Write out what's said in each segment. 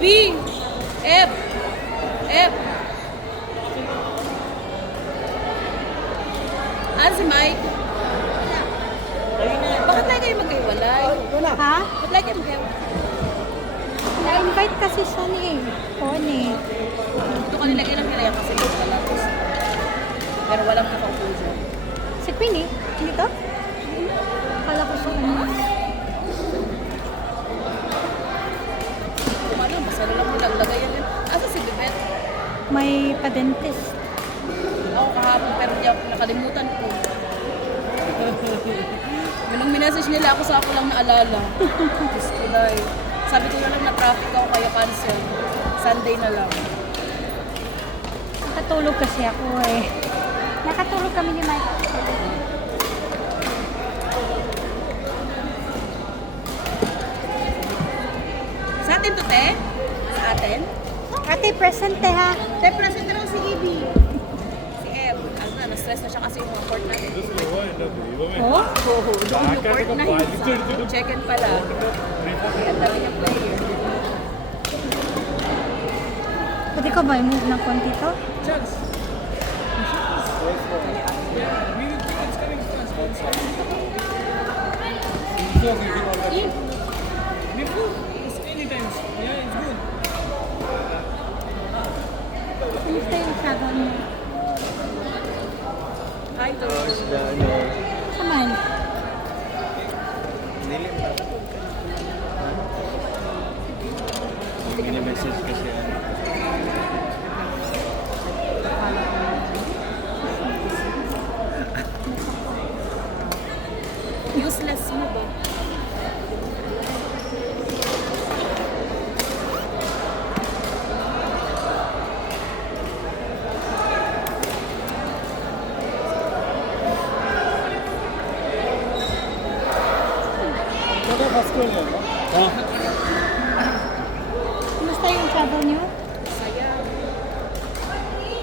Baby! F! F! Ah, si Mike? Bakit lagi kayo magkaiwalay? Ha? Bakit lagi kayo magkaiwalay? Na-invite kasi siya ni Connie. Ito ka nilagay ng hiraya kasi ito pala. Pero walang nakaupo dyan. Si Queenie? Dito? Akala ko siya ano. Kung ano, basta na lang mo naglagay yan. Asa si Bibet? May pa-dentist. Ako kahapon pero hindi ako nakalimutan ko. Nung minessage nila ako sa ako lang naalala. Diyos ko dahil. Sabi ko na lang na traffic ako kaya cancel. Sunday na lang. Nakatulog kasi ako eh. Nakatulog kami ni Mike. Sa atin to, te? Sa atin? Ate, presente ha. Te, present na lang si Ibi. Si Em. Ano na, na-stress na siya kasi yung mga court natin. Oh? Oo, doon yung court na yun. Sa check-in pala. Kaya ang dami niyang player. Pwede ko ba i-move ng konti to? Chance. Kumusta yung travel mo? Hi, George. Saman. Message kasi ano. Useless mo ba? Kumusta yung travel niyo? Saya.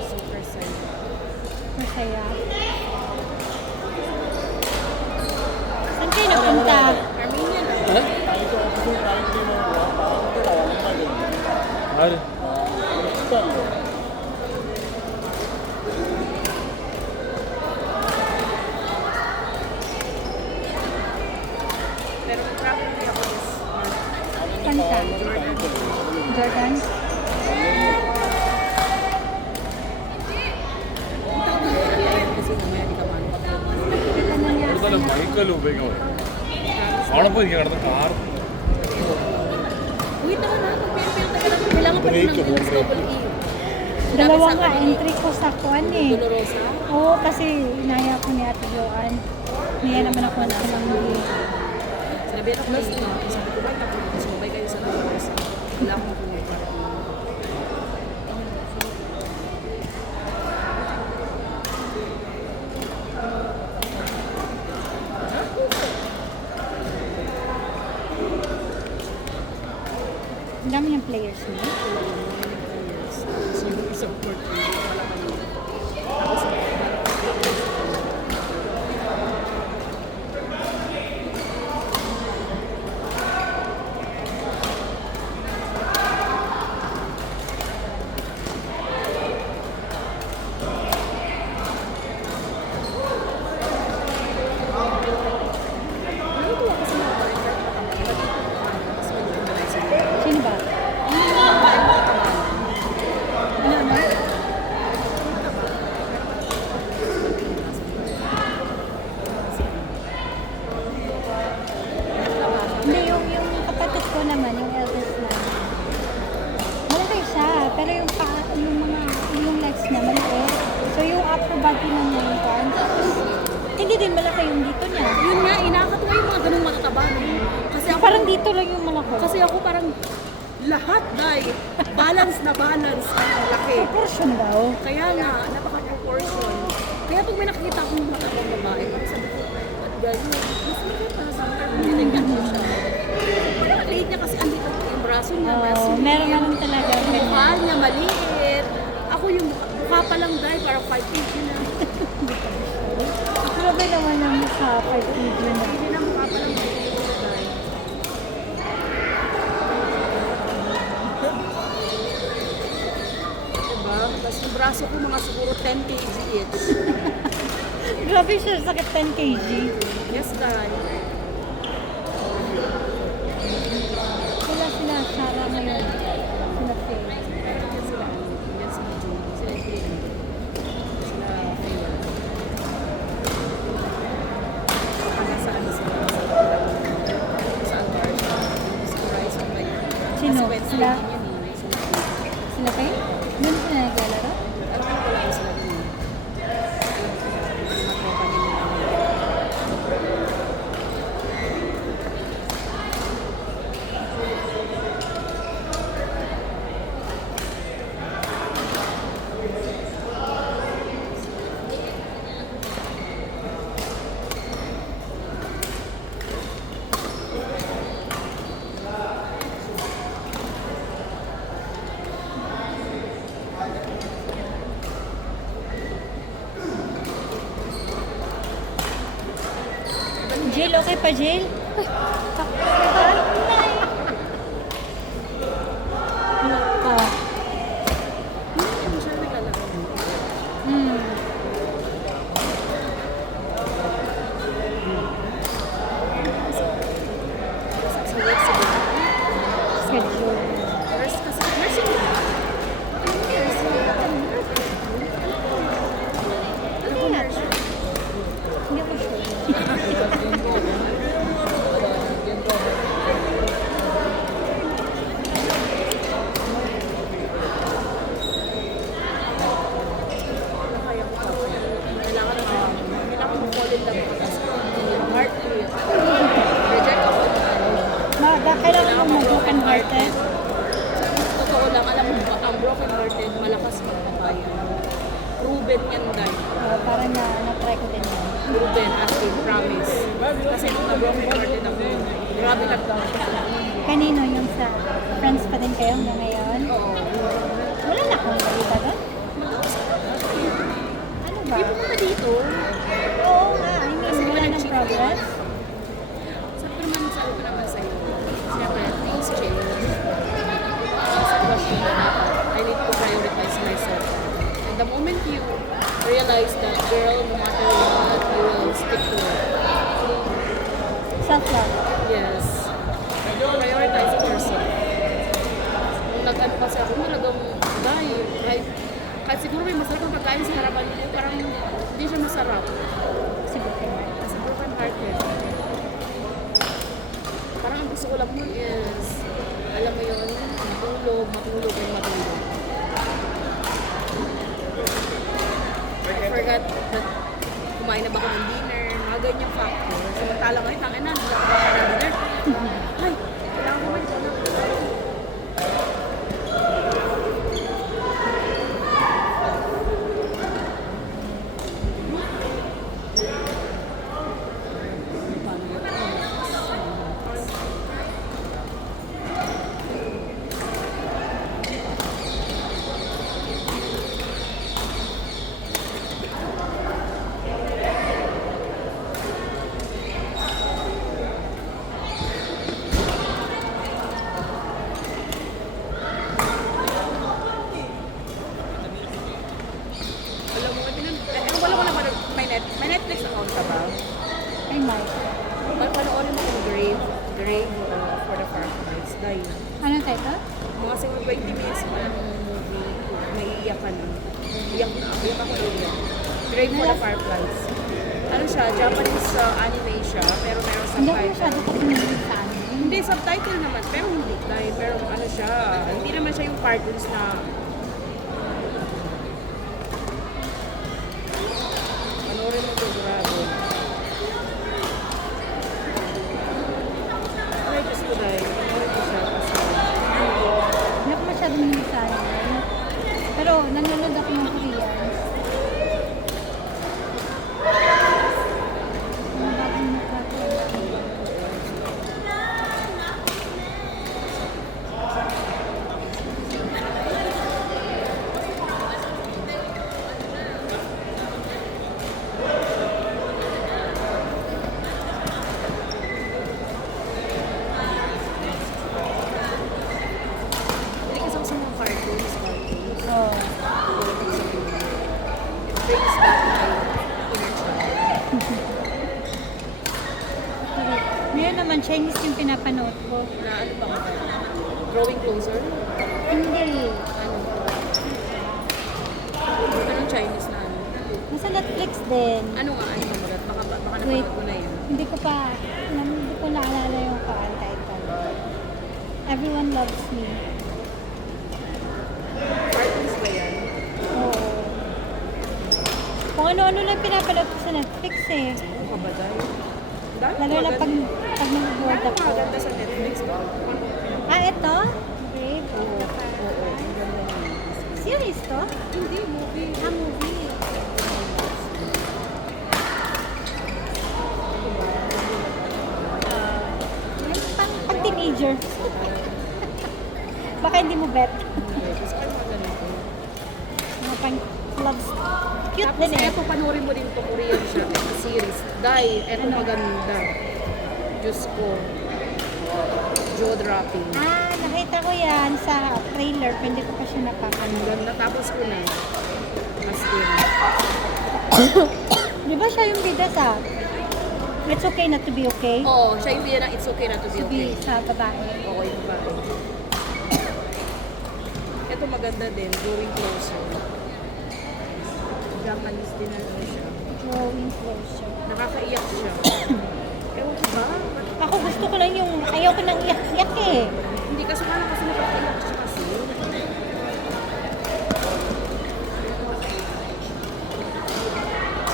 Super saya. Masaya. Saan kayo napunta? Armenian. Hadi. Pero travel niya ako is Saan ka? Jordan? kasi mamaya di ka manong Ano niya? കൂടുതലും ബൈക്കല്ല ഉപയോഗിക്കുന്നത് അവിടെ പോയി കിടന്ന് car Uy, taka na. Pagpipil ka lang. Kailangan pa rin ng double E. Dalawa nga entry ko sa kuan eh. Dolorosa. Oo, kasi inaya ko ni Ate Joanne. Niya naman ako na lang Sinabi ako na sabi ko, bye, tapos sumabay kayo sa Dolorosa. Wala akong puno para Ang dami ng players mo. support. Sino ba? Ano na? Hindi, yung kapatid ko naman, yung eldest na. Malaki siya, pero yung legs niya maliit. So yung upper body na niya yung parang, hindi din malaki yung dito niya. Yun nga, inakatuwa yung mga ganung matataba. Kasi ako, Parang dito lang yung malaki. kasi ako parang lahat, dahil balance na balance ang laki. Proportion daw. Kaya nga, napaka-proportion. Kaya pag may nakikita akong matabang babae, parang sabi ko, at ganyan, mas maganda sa mga tinignan mo siya. Parang ang liit niya kasi andito yung braso niya, braso niya. Meron naman talaga. Yung mukha niya maliit. Ako yung mukha pa lang dahil parang 5 feet yun na. Grabe naman ang mukha, 5 feet yun na. Hindi na mukha pa lang maliit dahil. Pumasok ko mga siguro 10 kg each. Grabe siya, sakit 10 kg. Yes, dahil. Sila Sarah ngayon. Sila Faye. Yes, sila. Yes, sila June. Sila June. Sila Fayor. Nasa ano sila. Sa Alvar. Sa Horizon ba yun? Sino? Kasi Wednesday Sila? din yun eh. Sila Faye. Sila Faye? Doon sila naglalaro? Alam ko wala ko sila dun eh. Alam ko na. Mga tropa nila. Jill, okay pa Jill? Nako. Hindi mo siya naglalaro. Hmm. Sa work siguro. Schedule. Nurse kasi. Nursing ba? Ano yung nurse? Alam ko nurse. Hindi ko sure. Kaya ko pa. Kailangan mo fall in love kasi heart rate. Reject ako na ano. Kailangan mo broken hearted. Totoo lang, alam mo ba, ang broken hearted, malakas magpapayan. Proven yan, guys. Parang na-try ko din yan. Proven, as in, promise. Kasi nung na-broken hearted ako, grabe nagdaw. Kanino yung sa friends pa din kayo hanggang ngayon? Oo. Wala na akong balita doon. Ano ba? Hindi mo muna dito. Oo nga, I mean, wala nang progress. Sabi ko naman sa'yo, siyempre, things change. Sitwasyon na I need to prioritize myself. And the moment you realize that, girl, no matter what, you will stick to it. Self-love. Yes. Prioritize yourself. Nung nag-ano kasi ako, talagang, dahil, kahit siguro may masarap ang pagkain sa harapan ko, parang hindi siya masarap. Kasi broken heart. Kasi broken hearted. Parang ang gusto ko lang nun is, alam mo yun, matulog, and matulog. I forgot that kumain na ba ako ng dinner, mga ganyang factor. Samantala ngayon, tangin na, hindi ako kakain ng dinner. Ay, kailangan ko ito na. Alam mo, wala ko na ba, may Netflix account ka ba? Ay, Mike. Panoorin mo kung Grave for the Fireflies. Dahil, Anong title? mga siguro 20 minutes pa lang ng movie, naiiyak ka na. Iyak ako ulit. Grave for the Fireflies. Ano siya, Japanese anime siya, pero meron Hindi ako masyado subtitle. kasi nag sa anime. Hindi, subtitle naman, pero hindi dahil, pero ano siya, hindi naman siya yung cartoons na panoorin mo ito, grabe. Ay, Diyos ko dahil, panoorin ko siya kasi Hindi ako masyado mahilig sa anime. Pero nanonood ako ng Korean. Mga bagong nakakatawa. naman, Chinese yung pinapanood ko. Na ano ba? Drawing closer? Hindi. Ano? Anong Chinese na ano? Nasa Netflix din. Ano nga? Ano nga magat? Baka Wait. napanood ko na yun. Hindi ko naalala yung title. Everyone Loves Me. Cartoons ba yan? Oo. Kung ano-ano lang pinapanood ko sa Netflix eh. Ano ka ba dahil? Dahil Lalo na pag nag-board Dahil ako. maganda sa Netflix ba? Ito? Brave of the Paradise. Series to? Hindi, movie. Movie. Yung pang teenager. Baka hindi mo bet. Gusto ko yung mga ganito. Mga pang loves. Cute Tapos din eh. eto, panoorin mo din to Korean siya, eto series. Dai, eto maganda. Diyos ko. Jaw dropping. Nakita ko yan sa trailer, pero hindi ko pa siya Ang napapanood. ganda, tapos ko na. As in. Di ba siya yung bida sa It's Okay Not to Be Okay? Oo, siya yung bida ng It's Okay Not to Be Okay. Sa babae. Oo, yung ba? Ito maganda din, Going Closer. Japanese din na siya. Drawing Closer. Nakakaiyak siya. Ewan ko ba? Ako gusto ko lang yung, ayaw ko nang iyak-iyak eh. Hindi kasi nakakaiyak siya kasi.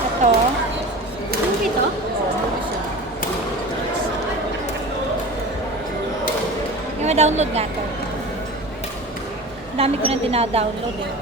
Ito. Movie to? Oo, siya. Yung ma-download nga to. Dami ko na dina-download eh.